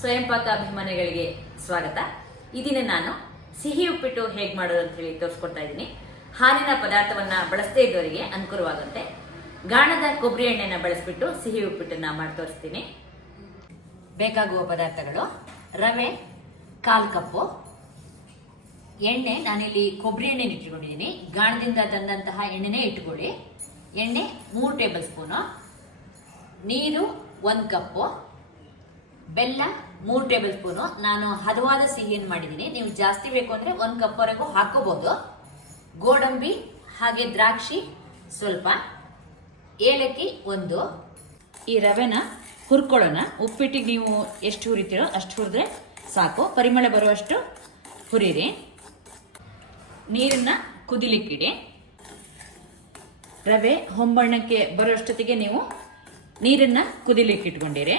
ಸ್ವಯಂ ಪಾಕ ಅಭಿಮಾನಿಗಳಿಗೆ ಸ್ವಾಗತ. ಈ ದಿನ ನಾನು ಸಿಹಿ ಉಪ್ಪಿಟ್ಟು ಹೇಗೆ ಮಾಡೋದು ಅಂತ ಹೇಳಿ ತೋರಿಸ್ಕೊಡ್ತಾ ಇದ್ದೀನಿ. ಹಾಲಿನ ಪದಾರ್ಥವನ್ನ ಬಳಸದೇ ಇದ್ದವರಿಗೆ ಅನುಕೂಲವಾಗುತ್ತೆ. ಗಾಣದ ಕೊಬ್ಬರಿ ಎಣ್ಣೆನ ಬಳಸ್ಬಿಟ್ಟು ಸಿಹಿ ಉಪ್ಪಿಟ್ಟನ್ನ ಮಾಡಿ ತೋರಿಸ್ತೀನಿ. ಬೇಕಾಗುವ ಪದಾರ್ಥಗಳು. ರವೆ, ಕಾಲ್ ಕಪ್ಪು. ಎಣ್ಣೆ, ನಾನಿಲ್ಲಿ ಕೊಬ್ಬರಿ ಎಣ್ಣೆ ಇಟ್ಕೊಂಡಿದ್ದೀನಿ. ಗಾಣದಿಂದ ತಂದಂತಹ ಎಣ್ಣೆನೇ ಇಟ್ಕೊಳ್ಳಿ. ಎಣ್ಣೆ ಮೂರು ಟೇಬಲ್ ಸ್ಪೂನು. ನೀರು ಒಂದು ಕಪ್ಪು. ಬೆಲ್ಲ, ಮೂರು ಟೇಬಲ್ ಸ್ಪೂನ್. ನಾನು ಹದವಾದ ಸಿಹಿಯನ್ನು ಮಾಡಿದ್ದೀನಿ. ನೀವು ಜಾಸ್ತಿ ಬೇಕು ಅಂದರೆ ಒಂದು ಕಪ್ವರೆಗೂ ಹಾಕೋಬಹುದು ಗೋಡಂಬಿ, ಹಾಗೆ ದ್ರಾಕ್ಷಿ, ಸ್ವಲ್ಪ ಏಲಕ್ಕಿ ಒಂದು. ಈ ರವೆನ ಹುರ್ಕೊಳ್ಳೋಣ. ಉಪ್ಪಿಟ್ಟಿಗೆ ನೀವು ಎಷ್ಟು ಹುರಿತೀರೋ ಅಷ್ಟು ಹುರಿದ್ರೆ ಸಾಕು. ಪರಿಮಳ ಬರುವಷ್ಟು ಹುರಿರಿ. ನೀರನ್ನ ಕುದಿಲಿಕ್ಕಿಡಿ. ರವೆ ಹೊಂಬಣ್ಣಕ್ಕೆ ಬರೋಷ್ಟೊತ್ತಿಗೆ ನೀವು ನೀರನ್ನ ಕುದಿಲಿಕ್ಕೆ ಇಟ್ಕೊಂಡಿರಿ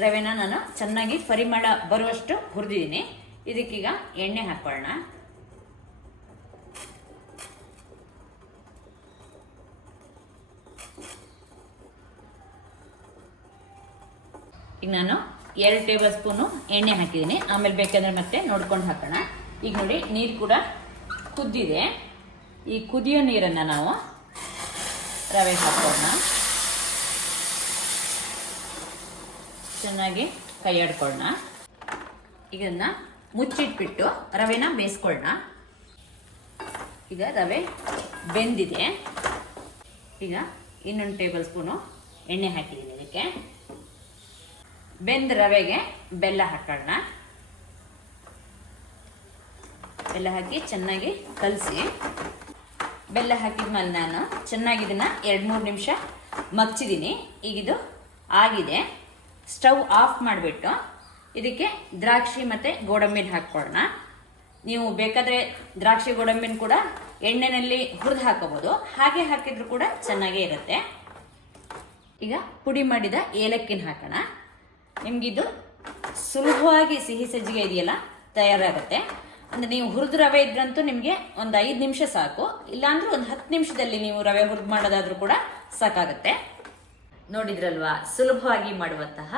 ರವೆನ ನಾನು ಚೆನ್ನಾಗಿ ಪರಿಮಳ ಬರುವಷ್ಟು ಹುರಿದಿದ್ದೀನಿ. ಇದಕ್ಕೀಗ ಎಣ್ಣೆ ಹಾಕೊಳ್ಳೋಣ ಈಗ ನಾನು ಎರಡು ಟೇಬಲ್ ಸ್ಪೂನು ಎಣ್ಣೆ ಹಾಕಿದ್ದೀನಿ. ಆಮೇಲೆ ಬೇಕಾದ್ರೆ ಮತ್ತೆ ನೋಡ್ಕೊಂಡು ಹಾಕೋಣ. ಈಗ ನೋಡಿ, ನೀರು ಕೂಡ ಕುದ್ದಿದೆ. ಈ ಕುದಿಯೋ ನೀರನ್ನು ನಾವು ರವೆ ಹಾಕೋಣ. ಚೆನ್ನಾಗಿ ಕೈ ಆಡ್ಕೊಳ್ಳೋಣ ಇದನ್ನ ಮುಚ್ಚಿಟ್ಬಿಟ್ಟು ರವೆನ ಬೇಯಿಸ್ಕೊಳ್ಳೋಣ ಈಗ ರವೆ ಬೆಂದಿದೆ. ಈಗ ಇನ್ನೊಂದು ಟೇಬಲ್ ಸ್ಪೂನು ಎಣ್ಣೆ ಹಾಕಿದ್ದೀನಿ ಇದಕ್ಕೆ. ಬೆಂದ ರವೆಗೆ ಬೆಲ್ಲ ಹಾಕೋಣ ಬೆಲ್ಲ ಹಾಕಿ ಚೆನ್ನಾಗಿ ಕಲಸಿ. ಬೆಲ್ಲ ಹಾಕಿದ್ಮೇಲೆ ನಾನು ಚೆನ್ನಾಗಿ ಇದನ್ನ ಎರಡು ಮೂರು ನಿಮಿಷ ಮಗ್ಚಿದ್ದೀನಿ. ಈಗ ಇದು ಆಗಿದೆ. ಸ್ಟವ್ ಆಫ್ ಮಾಡಿಬಿಟ್ಟು ಇದಕ್ಕೆ ದ್ರಾಕ್ಷಿ ಮತ್ತು ಗೋಡಂಬಿನ ಹಾಕ್ಕೊಳ್ಳೋಣ. ನೀವು ಬೇಕಾದರೆ ದ್ರಾಕ್ಷಿ, ಗೋಡಂಬಿನ ಕೂಡ ಎಣ್ಣೆನಲ್ಲಿ ಹುರಿದು ಹಾಕೋಬೋದು ಹಾಗೆ ಹಾಕಿದ್ರು ಕೂಡ ಚೆನ್ನಾಗೇ ಇರುತ್ತೆ. ಈಗ ಪುಡಿ ಮಾಡಿದ ಏಲಕ್ಕಿನ ಹಾಕೋಣ. ನಿಮಗಿದು ಸುಲಭವಾಗಿ ಸಿಹಿ ಸಜ್ಜಿಗೆ ಇದೆಯಲ್ಲ, ತಯಾರಾಗುತ್ತೆ. ಅಂದರೆ ನೀವು ಹುರಿದು ರವೆ ಇದ್ರಂತೂ ನಿಮಗೆ ಒಂದು ಐದು ನಿಮಿಷ ಸಾಕು. ಇಲ್ಲಾಂದ್ರೂ ಒಂದು ಹತ್ತು ನಿಮಿಷದಲ್ಲಿ ನೀವು ರವೆ ಹುರಿದು ಮಾಡೋದಾದ್ರೂ ಕೂಡ ಸಾಕಾಗುತ್ತೆ. ನೋಡಿದ್ರಲ್ವಾ? ಸುಲಭವಾಗಿ ಮಾಡುವಂತಹ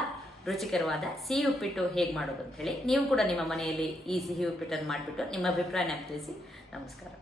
ರುಚಿಕರವಾದ ಸಿಹಿ ಉಪ್ಪಿಟ್ಟು ಹೇಗೆ ಮಾಡೋದು ಅಂತ ಹೇಳಿ ನೀವು ಕೂಡ ನಿಮ್ಮ ಮನೆಯಲ್ಲಿ ಈ ಸಿಹಿ ಉಪ್ಪಿಟ್ಟನ್ನು ಮಾಡಿಬಿಟ್ಟು ನಿಮ್ಮ ಅಭಿಪ್ರಾಯನ ತಿಳಿಸಿ. ನಮಸ್ಕಾರ.